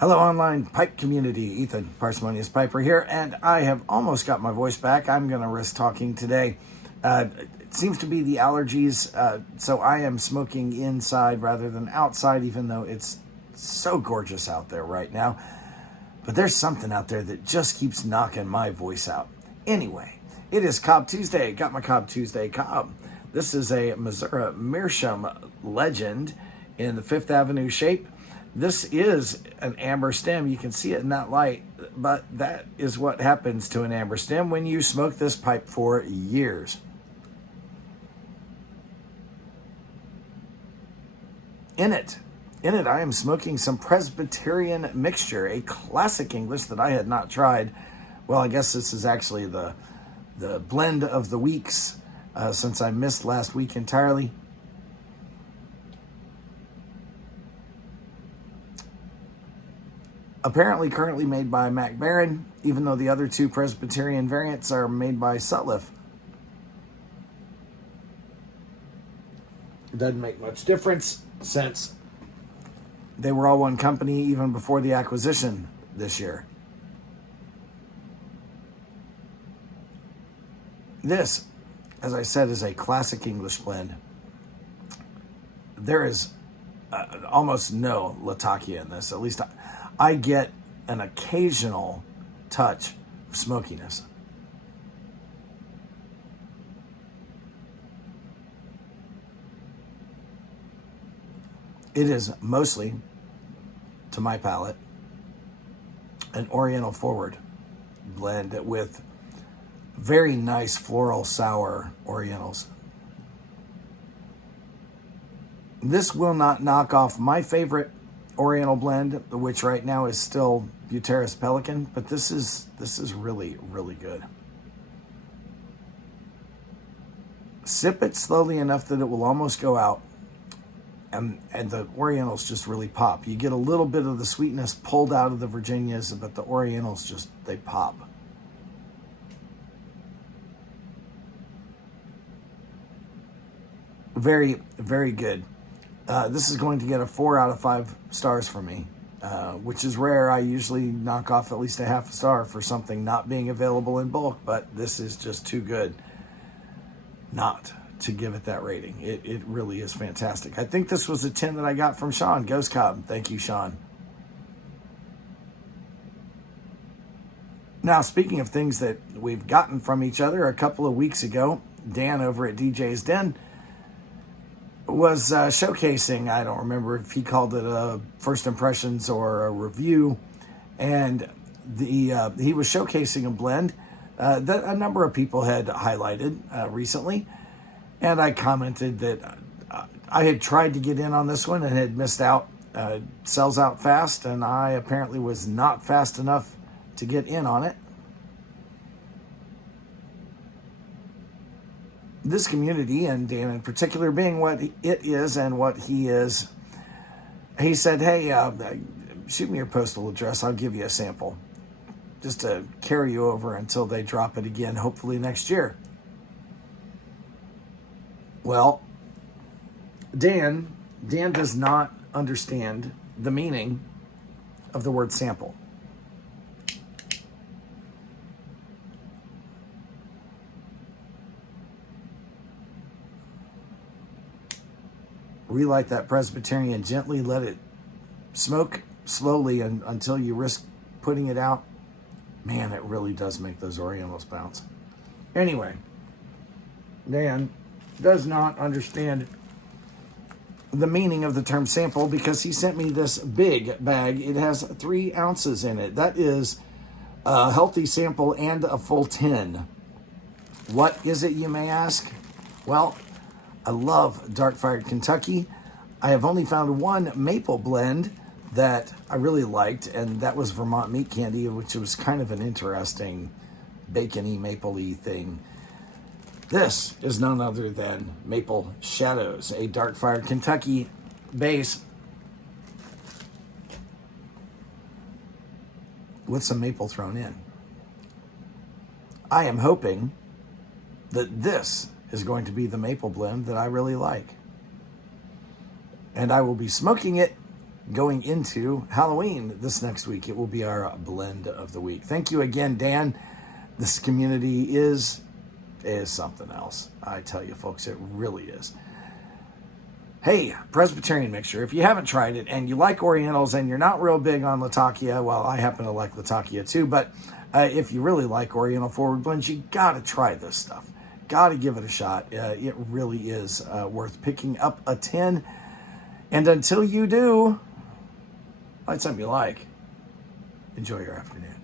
Hello, online pipe community. Ethan, Parsimonious Piper here, and I have almost got my voice back. I'm going to risk talking today. It seems to be the allergies, so I am smoking inside rather than outside, even though it's so gorgeous out there right now. But there's something out there that just keeps knocking my voice out. Anyway, it is Cobb Tuesday. Got my Cobb Tuesday Cobb. This is a Missouri Meerschaum legend in the Fifth Avenue shape. This is an amber stem. You can see it in that light, but that is what happens to an amber stem when you smoke this pipe for years. In it, I am smoking some Presbyterian mixture, a classic English that I had not tried. Well, I guess this is actually the blend of the weeks since I missed last week entirely. Apparently currently made by Mac Barron, even though the other two Presbyterian variants are made by Sutliff. It doesn't make much difference since they were all one company even before the acquisition this year. This, as I said, is a classic English blend. There is almost no Latakia in this. At least I get an occasional touch of smokiness. It is mostly, to my palate, an Oriental forward blend with very nice floral sour Orientals. This will not knock off my favorite Oriental blend, which right now is still Buteris Pelican, but this is really, really good. Sip it slowly enough that it will almost go out, and the Orientals just really pop. You get a little bit of the sweetness pulled out of the Virginias, but the Orientals just, they pop. Very, very good. This is going to get a 4 out of 5 stars from me, which is rare. I usually knock off at least a half a star for something not being available in bulk, but this is just too good not to give it that rating. It really is fantastic. I think this was a 10 that I got from Sean Ghost Cobb. Thank you, Sean. Now, speaking of things that we've gotten from each other, a couple of weeks ago, Dan over at DJ's Den was showcasing, I don't remember if he called it a first impressions or a review, and he was showcasing a blend that a number of people had highlighted recently, and I commented that I had tried to get in on this one and had missed out. Sells out fast, and I apparently was not fast enough to get in on it. This community, and Dan in particular, being what it is and what he is, he said, hey, shoot me your postal address. I'll give you a sample just to carry you over until they drop it again, hopefully next year. Well, Dan does not understand the meaning of the word sample. Relight that Presbyterian gently, let it smoke slowly until you risk putting it out. Man, it really does make those Orientals bounce. Anyway, Dan does not understand the meaning of the term sample because he sent me this big bag. It has 3 ounces in it. That is a healthy sample and a full tin. What is it, you may ask? Well, I love Dark Fired Kentucky. I have only found one maple blend that I really liked, and that was Vermont Meat Candy, which was kind of an interesting bacony, mapley thing. This is none other than Maple Shadows, a Dark Fired Kentucky base with some maple thrown in. I am hoping that this is going to be the maple blend that I really like. And I will be smoking it going into Halloween this next week. It will be our blend of the week. Thank you again, Dan. This community is something else. I tell you, folks, it really is. Hey, Presbyterian mixture, if you haven't tried it and you like Orientals and you're not real big on Latakia, well, I happen to like Latakia too, but if you really like Oriental forward blends, you got to try this stuff. Got to give it a shot. It really is worth picking up a tin. And until you do, find something you like. Enjoy your afternoon.